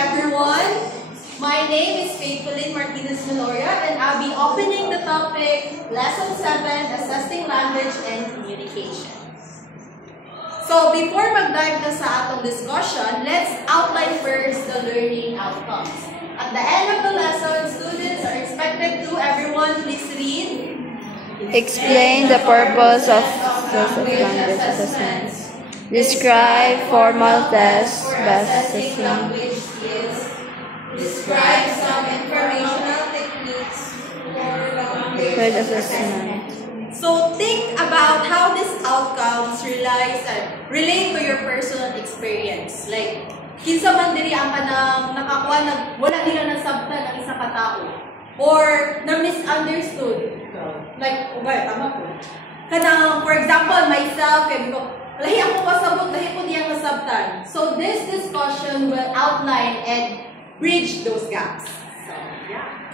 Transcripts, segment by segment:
everyone. My name is Faithfulin Martinez Meloria, and I'll be opening the topic Lesson 7, Assessing Language and Communication. So before mag-dive na sa atong discussion, let's outline first the learning outcomes. At the end of the lesson, students are expected to, everyone please read. Explain the purpose of language assessment. Describe formal tests by assessing. Describe some informational techniques for language assessment. So think about how these outcomes relate to your personal experience. Like, kinsa man diri ang kanang nakakuha na wala nila nasabtan ang isa ka tao or na misunderstood. Like, tama po. Kanang, for example, myself, lahi ako pasabot, lahi po niyang nasabtan. So this discussion will outline and bridge those gaps. So, yeah.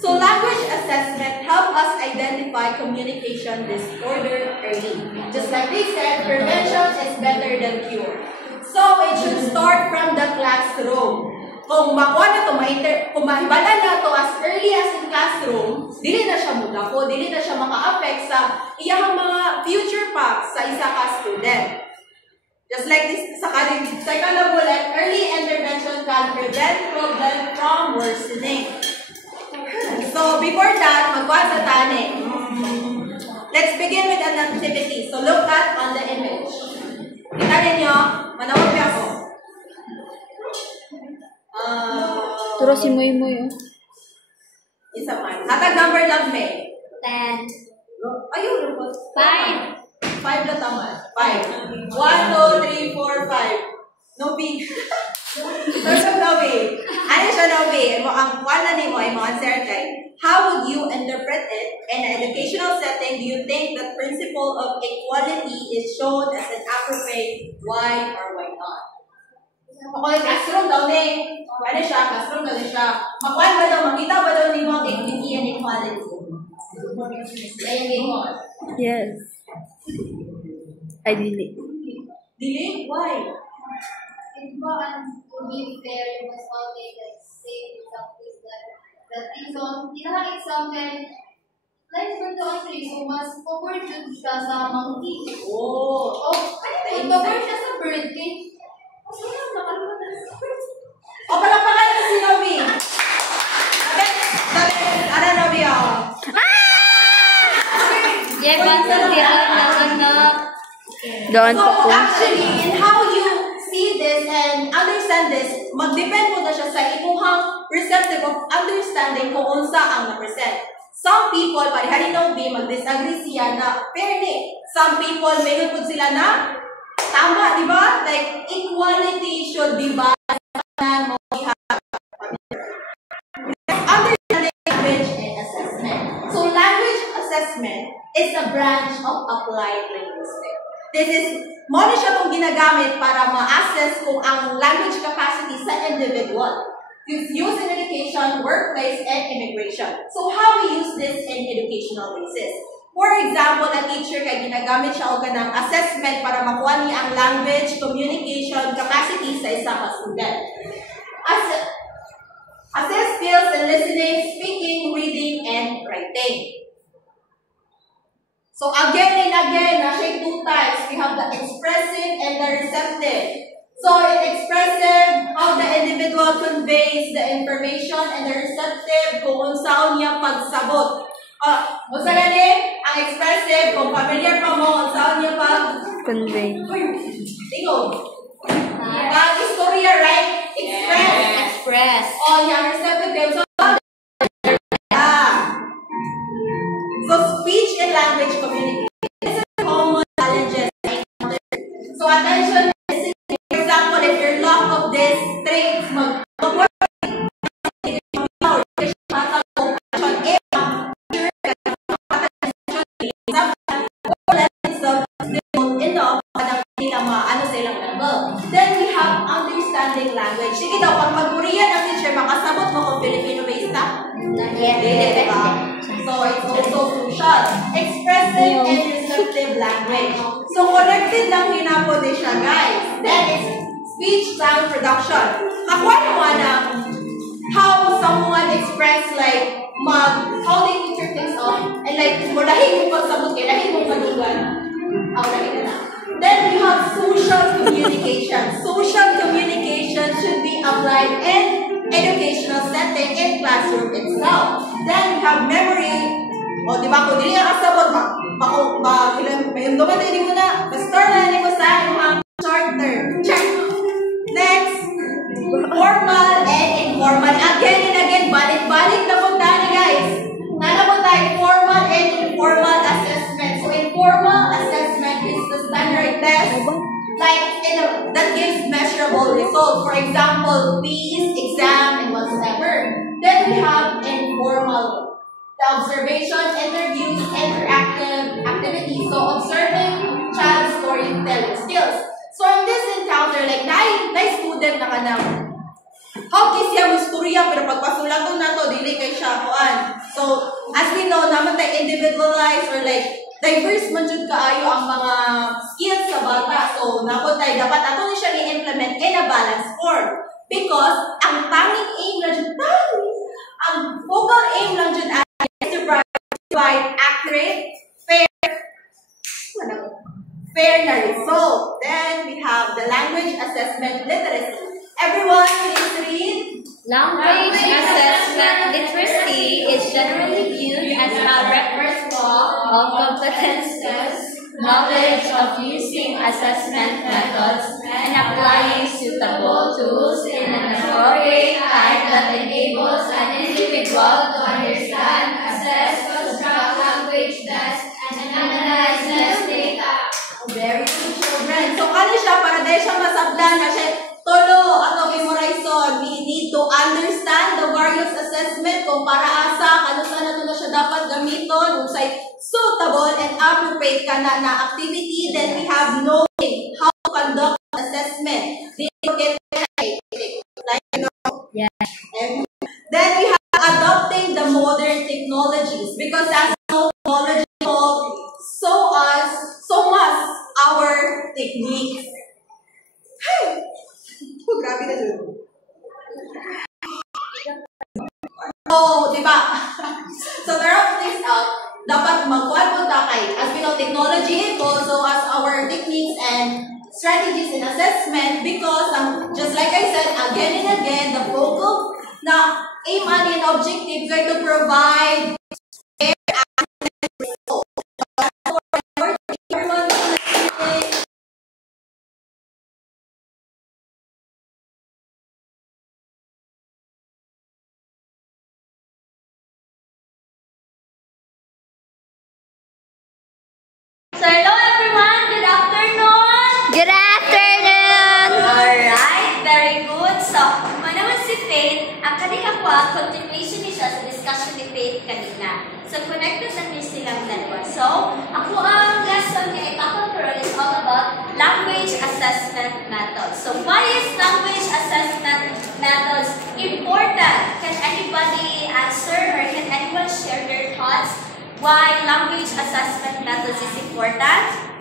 So language assessment help us identify communication disorder early. Just like they said, prevention is better than cure. So it should start from the classroom. Kung makuha na ito, kung mahibala na ito as early as in classroom, dili na siya mudako, dili na siya maka-affect sa iyang mga future pa sa isa ka student. Just like this, sa second bullet, early intervention can prevent problem from worsening. So before that, magkuha sa tani. Let's begin with an activity. So look at on the image. Kita ninyo, manawag niyo ako. Turo si Moy Moy. Isa man. Hatag number lang, May. 10. Ayun, 5. 5 na tama. 5. 1, 2, 3, 4, 5. No B. There's no B. Ano siya no B? Ang wala ni mo ay mo answer kay. How would you interpret it in an educational setting? Do you think the principle of equality is shown as an appropriate? Why or why not? Okay, classroom daw ni. Ano siya? Classroom daw siya. Makuha ba daw? Makita ba daw ni mo ang equity and equality? Yes. I delete. Delete? Why? To be fair, you must always say something that is on example. Like for the country, so mas overjoyed siya sa monkey. Oh, Ay, over siya sa bird cage. Kasi yung nakalimutan sa bird. O, palapakan na si Novi. Ano, Novi, oh? Doon pa po. So, actually, in how you see this and understand this, mag-depend po na siya sa imuhang receptive of understanding kung unsa ang na-present. Some people, parihan ni Novi, mag-disagree siya na fair ni. Some people, mayroon po sila na tama, di ba? Like, equality should be balanced. Understanding language and assessment. So, language assessment is a branch of applied linguistics. This is, mo siya itong ginagamit para ma-assess kung ang language capacity sa individual. It's used in education, workplace, and immigration. So, how we use this in educational basis? For example, a teacher kay ginagamit siya og kanang assessment para makuha niya ang language, communication, capacity sa isa ka student. Assess skills in listening, speaking, reading, and writing. So again and again, siya 2 types. We have the expressive and the receptive. So in expressive, how the individual conveys the information, and the receptive, kung unsaon niya pagsabot. Musta gani? Ang expressive, kung familiar pa mo, unsaon niya convey. Tingog. Istorya, right? Express. Oh, yung receptive. So speech and language communication. This is common challenges. So attention, for example, if you're lack of these traits, mag-work then we have understanding language. Sige daw, pag mag-Korean ang teacher, makasabot mo kung Filipino-based na? So it's also crucial. Expressive and receptive language. So connected lang hinapon din siya, guys. Then it's speech sound production. Kakuha naman ng how someone express like how they picture things on and like lahi mo pagsabot kay lahi mo kadugan. Lahi na. Then you have social communication. Social communication should be applied in educational setting in classroom itself. Then you have memory. O di ba ko dili ka kasabot may dumatay din mo na ma-store na din mo sa imong short term. Check. Next, formal and informal. Again and again, balik-balik na po tayo, guys. Nana po tayo, formal and informal assessment. So, informal assessment is the standard test like that gives measurable results. For example, quiz, exam, and whatsoever. Then we have informal. The observation, interviews, interactive activities. So, observing child storytelling skills. So, in this encounter, like, na-student na ka na, how siya mo istorya, pero pagpasulat ko na to, dili kay siya kuan. So, as we know, naman tayo individualized or like, diverse man jud kaayo ang mga skills sa bata. So, napo tayo, dapat ato ni siya i-implement in a balanced form. Because, ang tanging aim na jud ang focal aim lang jud is to provide accurate, fair na result. Then we have the language assessment literacy. Everyone, please read. Language assessment literacy is generally viewed as a repertoire of competences, knowledge of using assessment methods, and applying suitable tools in an appropriate time that enables an individual to understand, assess, construct language tests, and analyze test data. Very good, children. So, kani siya, para dahil siya masabdan na siya, tolo, ato memorization. We need to understand the various assessment kung para asa, kano saan na siya dapat gamiton, kung say suitable and appropriate ka na activity. Then we have knowing how to conduct assessment. Then we have adopting the modern technologies because as knowledge so must our techniques. Grabe na dun. Oh, diba? So, there are things dapat magkuhan po kay as we know, technology also as our techniques and strategies in assessment because, just like I said, again and again, the focal na aim and objective going to provide So, hello everyone! Good afternoon! Good afternoon! Alright, very good. So, naman si Faith, ang kanina po, continuation niya sa discussion ni Faith kanina. So, connected na niya silang dalawa. So, ako ang lesson niya ipapatuloy is all about language assessment methods. So, why is language assessment methods important? Can anybody answer or can anyone share their thoughts? Why language assessment methods is important?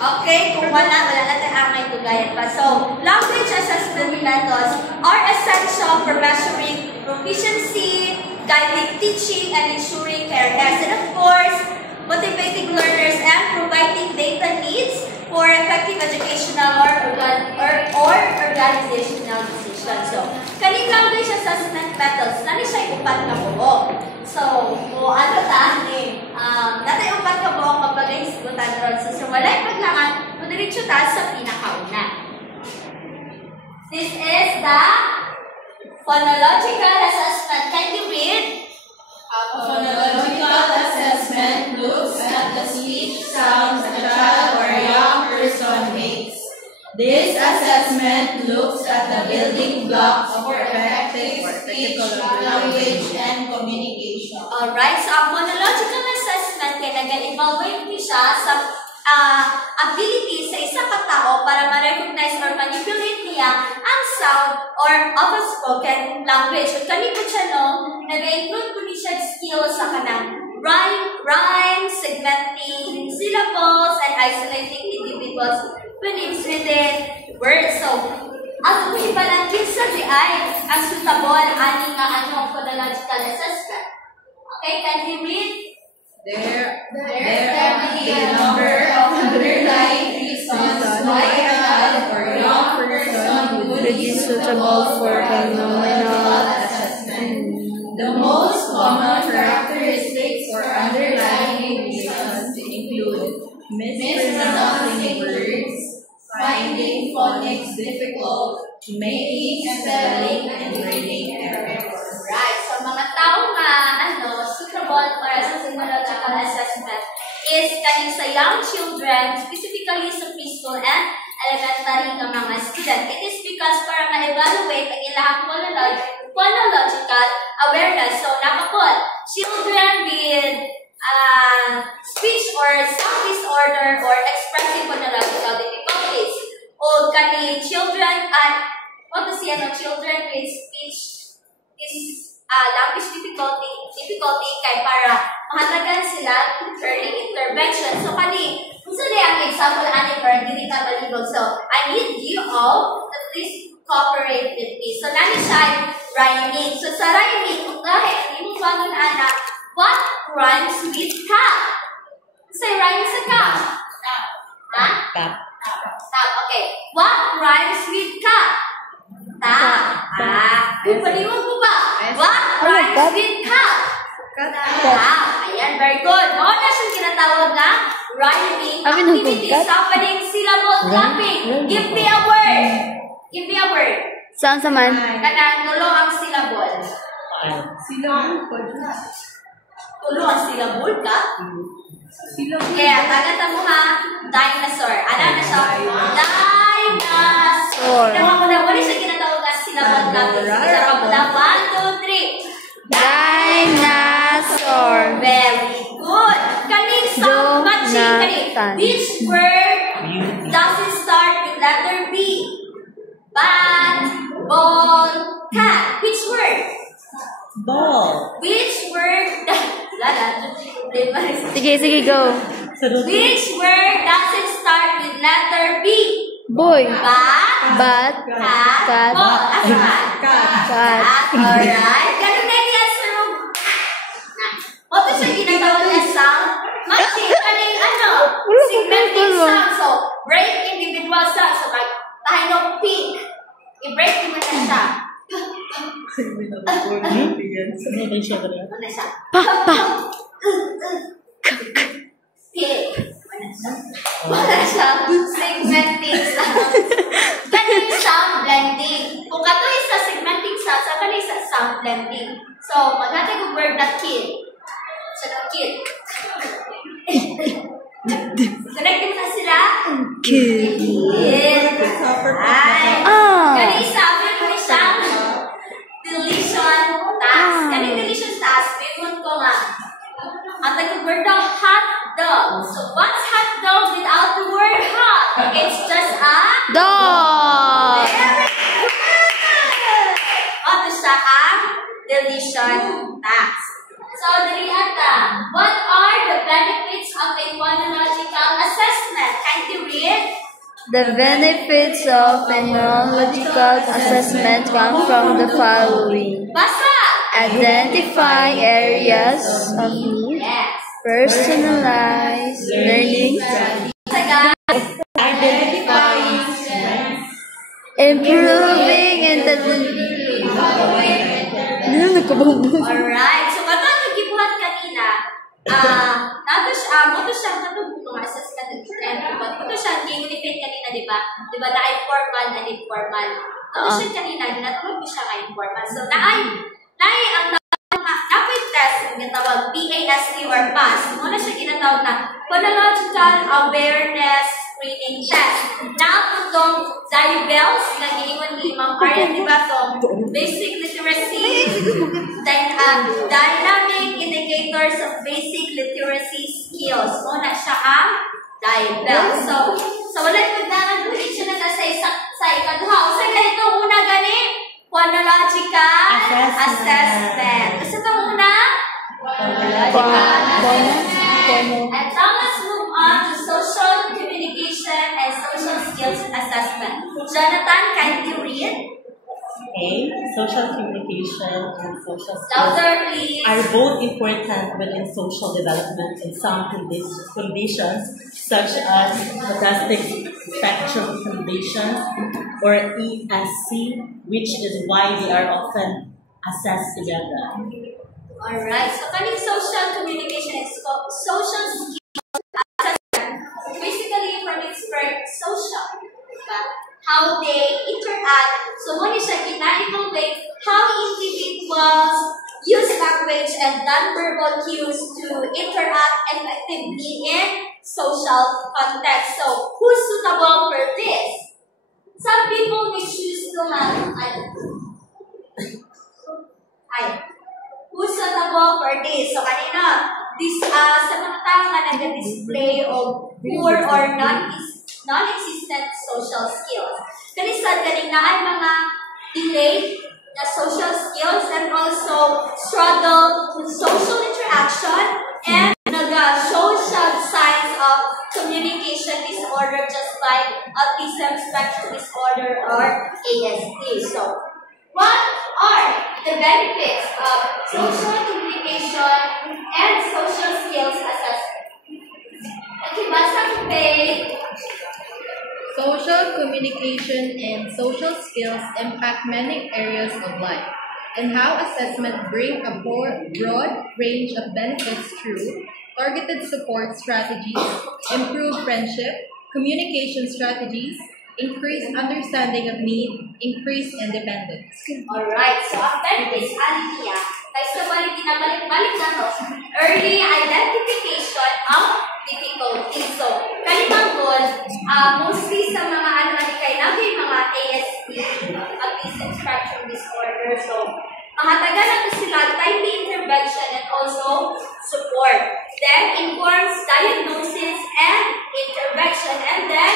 Okay, kung wala natin ang may tugayan pa. So, language assessment methods are essential for measuring proficiency, guiding teaching, and ensuring fairness. And of course, motivating learners and providing data needs for effective educational or organizational decisions. So, kaning language assessment methods, nani siya upat na buo. So, ano ta? Natay upat ka buo kapag isgutan ron. So, walay paglangan, madiretso ta sa pinakauna. This is the phonological assessment. Can you read? A phonological assessment looks at the speech sounds a child or a young person makes. This assessment looks at the building blocks for effective speech, language, and communication. Alright, so ang phonological assessment kaya nag-evaluate siya sa ability sa isa ka tao para ma-recognize or manipulate niya niya ang sound or of a spoken language. At kani po siya nag-include po niya siya skills sa kanang rhyme, segmenting syllables, and isolating individuals when it's within words. So, ang ibalangkin sa di ay ang suitable ani nga phonological assessment. Okay, can you read? There can be a number of underlying reasons why a child or young person would be suitable for phenomenal assessment. The most common characteristics or underlying reasons include mispronouncing words, finding phonics difficult, making spelling and reading errors. Right. So, mga tao nga, suitable for sa phonological assessment is kaning sa young children, specifically sa preschool and elementary nga mga student. It is because para ma-evaluate ang ilang phonological awareness. So, nakapod, children with speech or sound disorder or expressive phonological difficulties. O kani children children with speech is language difficulty kay para mahatagan sila early intervention. So kani unsa di ang example ani para dili ka balibog. So I need you all to please cooperate with me. So nani siya rhyming. So sa rhyming ang imong bangon ana, what rhymes with cat? Say rhymes sa cat. Ha? Cat. Okay. What rhymes with cat? Paliwag mo ba? What rhymes with cat? Ayan, very good. Noon na siyang tinatawag na rhyming activities. Happening syllable clapping. Give me a word. Give me a word. Saan saman? Kanang tulo ang syllable. Tulo ang syllable ka? Kaya, tagata mo ha, dinosaur. Ano na siya? Dinosaur. Naman mo na, wala siya ginatawag na syllable clapping. Sige, sa mo na. 1, 2, 3. Dinosaur. Very good. Kaning sound matching. Kaning, which word does it start with letter B? Bat, ball, cat. Which word? Ball. Which word? Sige, go. Which word does it start with letter B? Boy. Bat, cat, ball. Cat. Alright. Ganun na yung answer mo. Ito siya ginatawag na sound matching. Kaning segmenting sound. So, break individual sound. So, tayo ng pink. I-break mo na siya. Ano siya? Wala siya. Segmenting sound. Kaning sound blending. Kung kato isa segmenting sound, sa kaning isa sound blending. So, maghatag yung word na kid. So, na kid. Connect mo na sila? Kid. Ay. Kaning isa, meron siyang deletion task. Kaning deletion task, meron ko nga. Ang tag-word daw, hot dog. So, what's hot dog without the word hot? It's just a Dog. very good! Ito siya ang deletion task. So, dali ata, what are the benefits of a phonological assessment? Can you read? The benefits of phonological assessment come from the following. Basa! Identify areas of need, Yes. personalized learning, Identifying improving intelligence. Alright. So, kato ang nagibuhat kanina, nato siya katubong nga sa kanina. Kato siya, ginilipid kanina, di ba? Di ba, na informal and informal. Kato siya kanina, ginatawag ko siya nga informal. So, ang napit test, ginatawag PAST or PAS. Muna siya ginatawag na Phonological Awareness Screening Test. Na itong DIBELS, nag-iiwan ni Ma'am Arian, di ba itong Basic Literacy, Dynamic Indicators of Basic Literacy Skills. Muna siya ang DIBELS. So wala yung pagdangan, siya na sa ikaduha. O sa Phonological assessment. Gusto ka muna? And now let's move on to social communication and social skills assessment. Jonathan, kindly read. Okay, social communication and social skills Louder, please. are both important within social development in some conditions, such as autistic spectrum conditions or ESC, which is why they are often assessed together. Alright, so kaning social communication and social skills assessment, basically from its word social, how they interact. So mo siya gina-evaluate how individuals use language and non-verbal cues to interact effectively in social context. So who's suitable for this? Some people may choose to have who's suitable for this? So kanina, this sa mga tao na nag-display of poor or non-existent social skills. Kanisan kanina ay mga delayed na social skills and also struggle with social interaction and social signs of communication disorder, just like autism spectrum disorder or ASD. So, what are the benefits of social communication and social skills assessment? Nakibasa ko kay Social communication and social skills impact many areas of life, and how assessment bring a broad range of benefits through targeted support strategies, improved friendship, communication strategies, increased understanding of need, increased independence. Alright, so ang benefits, ano niya? Ay sa balik-balik na to, early identification of difficulties. So, kalimang goal, mostly sa mga kay nabi mga ASD, autism spectrum disorder. So, mahatagan na sila timely intervention and also support. Then, informs diagnosis and intervention. And then,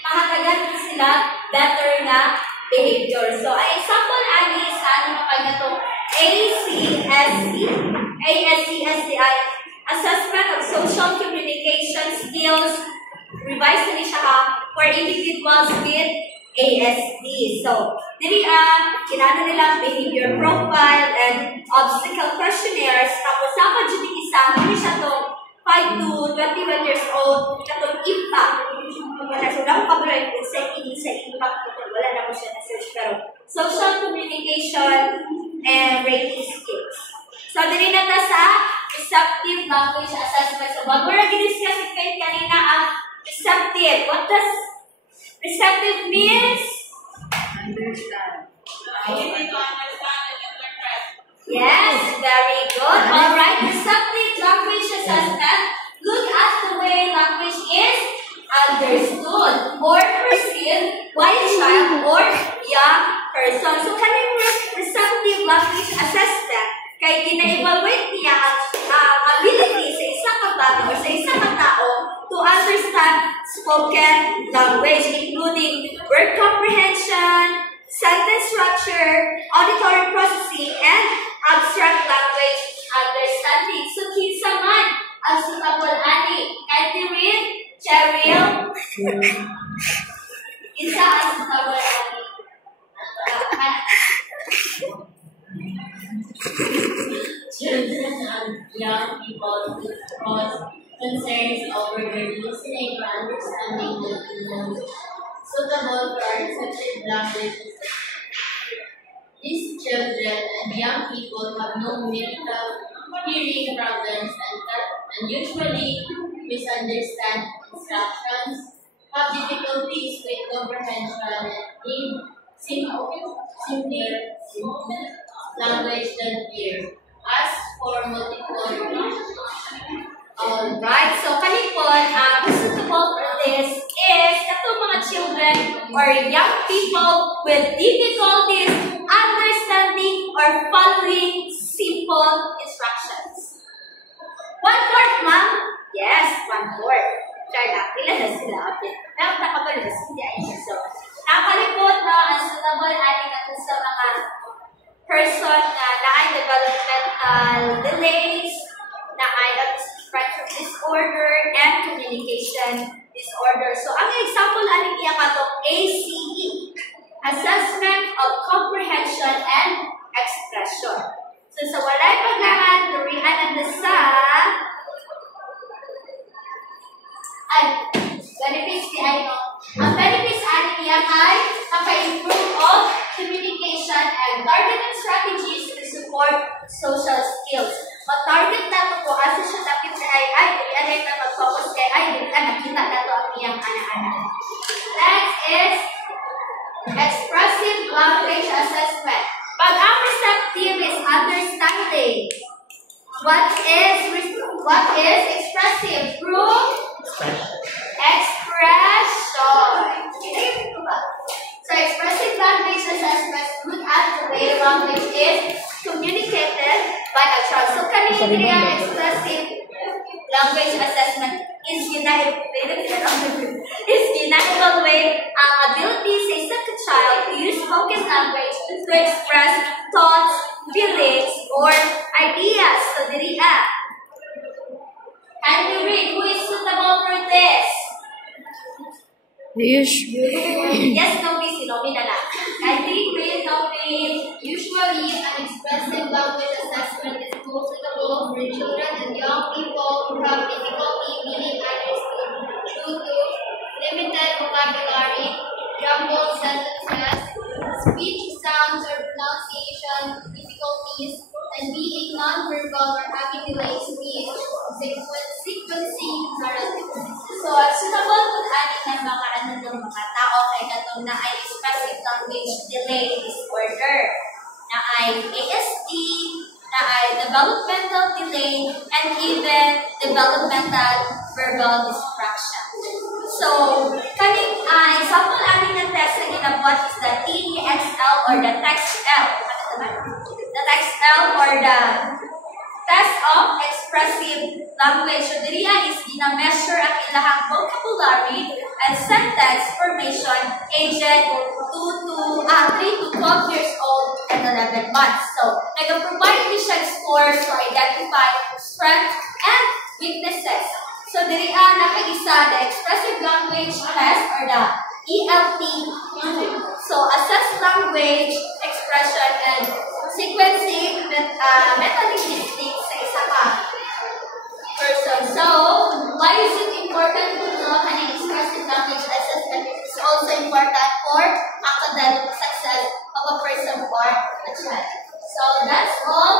mahatagan na sila better na behavior. So, ang example ani is ano kanya to ASCSDI, Assessment of Social Communication Skills, revised na siya for individuals with ASD. So, dili kinano nila behavior profile and obstacle questionnaires. Tapos, dapat dyan isa, hindi siya to 5 to 21 years old, katong impact. So, dapat pag-learn kung sa impact, wala na ko siya na-search. Pero, social communication and rating skills. So, dili na ta sa receptive language assessment. So, bago na gidiscuss kayo kanina ang receptive. What does receptive means? Understand. Yes, very good. Alright, receptive language assessment. Look at the way language is understood or perceived by a child or young person. So, kaning receptive language assessment, kay gina-evaluate niya ang ability sa isang kabata o sa isang tao to understand spoken language, including word comprehension, sentence structure, auditory processing, and abstract language understanding. So, kinsa man ang suitable ani? Kindly read, Cheryl. Kinsa ang suitable ani? Children and young people cause concerns over their listening or understanding language suitable for receptive language. These children and young people have no medical hearing problems and usually misunderstand instructions, have difficulties with comprehension, and need simpler language than peers. As for multiple Alright, so kalipon, suitable for this is itong mga children or young people with difficulties understanding or following simple instructions. 1/4, ma'am? Yes, 1/4. Carla, ilan na sila? Okay. Nakakabalas, hindi ay so. Nakalipon na ang suitable ating sa mga ACE, Assessment of Comprehension and Expression. So sa walay paglahan, turian ang sa benefits di ano. Ang benefits ani niya ay maka-improve of communication and targeted strategies to support social skills. Ma-target na ito po kasi siya dapat sa ay dili na mag-focus kay dili nakita na ito ang iyang anak-anak. Next is expressive language assessment. Pag ang receptive is understanding. What is expressive? Proof? Expression. So expressive language assessment look at the way language is communicated by a child. So kanina expressive language assessment is gina-evaluate ang ability sa isang child to use spoken language to express thoughts, feelings, or ideas. So diri can you read? Who is suitable for this? Yes, no, please, Nomi na lang. Can you read, Nomi? Usually, an expressive language assessment is most suitable for children and young people who have difficulty reading understood due to limited vocabulary, jumbled sentences, speech sounds or pronunciation difficulties, and being non-verbal or having delayed speech, sequencing narratives. So, suitable po anin ng mga tao kay katong na ay expressive language delay disorder, na ay ASD, na ay developmental delay, and even developmental verbal distraction. So, kaning example anin ng test na ginabuhat is the TEXL or the TEXL. The TEXL or the test of expressive language. So, diriya is gina-measure ang ilahang vocabulary and sentence formation aged 3 to 12 years old and 11 months. So, nag-provide siya scores to identify strengths and weaknesses. So, diriya nakaisa the expressive language test or the ELT. So, assess language, expression, and sequencing methodologistics sa isa ka person. So, why is it important to know an expressive language assessment? It's also important for academic success of a person or a child. So, that's all.